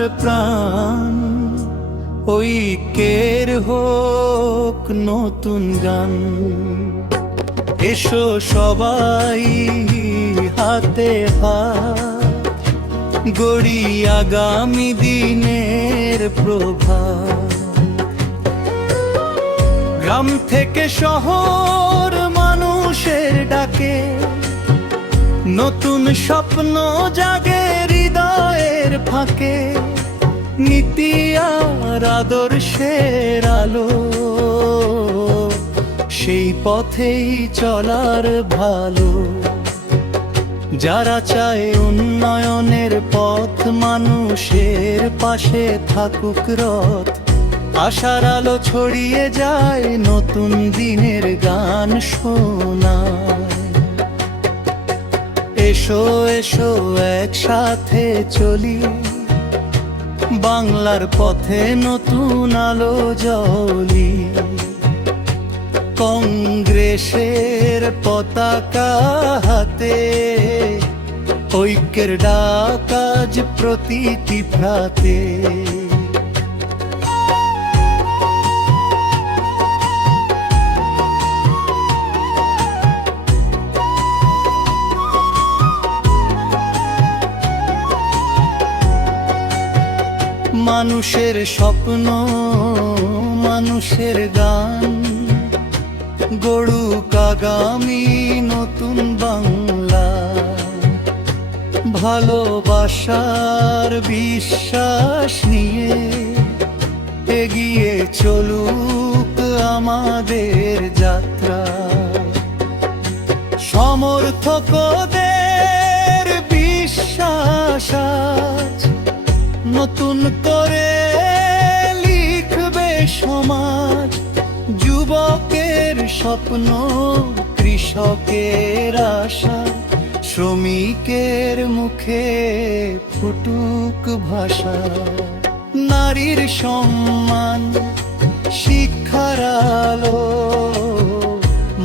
বাংলার প্রাণ, ঐক্যের হোক নতুন গান। এসো সবাই হাতে হাত, গড়ি আগামী দিনের প্রভাত। গ্রাম থেকে শহর মানুষের ডাকে, নতুন স্বপ্ন জাগে হৃদয়ের ফাঁকে। নীতি আর আদর্শের আলো, সেই পথেই চলার ভালো। যারা চায় উন্নয়নের পথ, মানুষের পাশে থাকুক রথ। আশার আলো ছড়িয়ে যায়, নতুন দিনের গান শোনায়। এসো এসো একসাথে চলি, বাংলার পথে নতুন আলো জ্বলি। কংগ্রেসের পতাকা হাতে, ঐক্যের ডাক আজ প্রতিটি প্রাতে। মানুষের স্বপ্ন, মানুষের গান, গড়ুক আগামী নতুন বাংলা। ভালোবাসার বিশ্বাস নিয়ে এগিয়ে চলুক আমাদের যাত্রা। সমর্থকদের বিশ্বাস আজ নতুন করে লিখবে সমাজ। যুবকের স্বপ্ন, কৃষকের আশা, শ্রমিকের মুখে ফুটুক ভাষা। নারীর সম্মান, শিক্ষার আলো,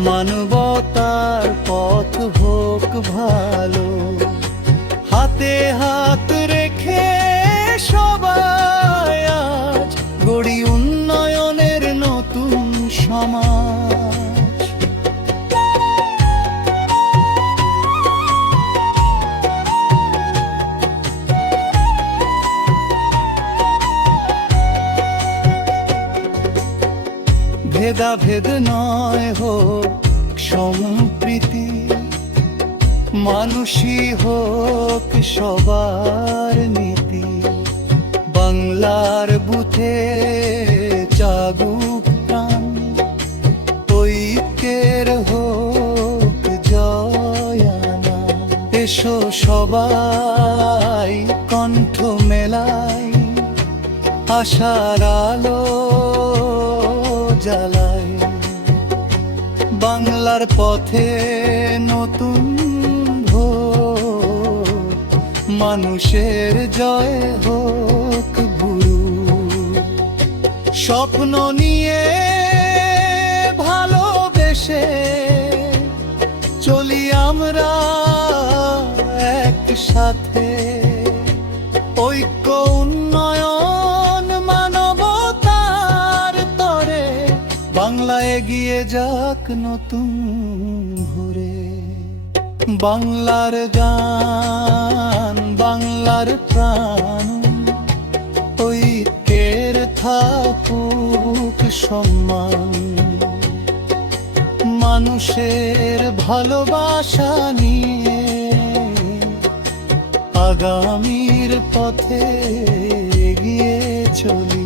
মানবতার পথ হোক ভালো। হাতে হাত রেখে সবাই আজ গড়ি উন্নয়নের নতুন সমাজ। ভেদাভেদ নয় হোক সম্প্রীতি, মানুষই হোক সবার নীতি। বাংলার বুথে জাগুক প্রাণ, ঐক্যের হোক জয়ানা। এসো সবাই কণ্ঠ মেলাই, আশার আলো জ্বালাই। বাংলার পথে নতুন ভোর, মানুষের জয় হোক গুরু। স্বপ্ন নিয়ে ভালোবেসে চলি আমরা একসাথে। ঐক্য উন্নয়ন মানবতার তরে, বাংলা এগিয়ে যাক নতুন ভোরে। বাংলার গান, বাংলার প্রাণ, ঐক্যের থাকুক সম্মান। মানুষের ভালোবাসা নিয়ে আগামীর পথে এগিয়ে চলি।